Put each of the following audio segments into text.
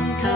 come.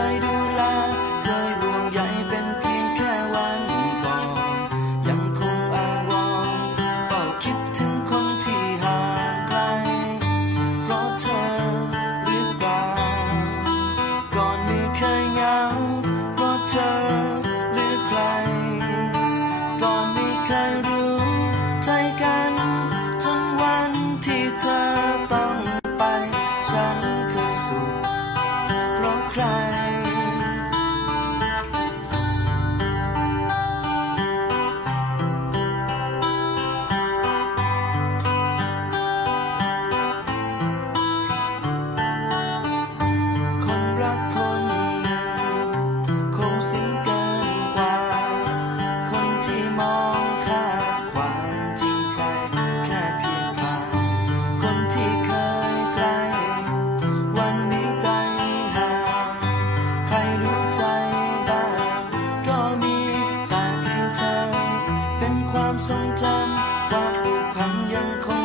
ความทรงจำความผูกพันยังคง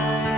sky.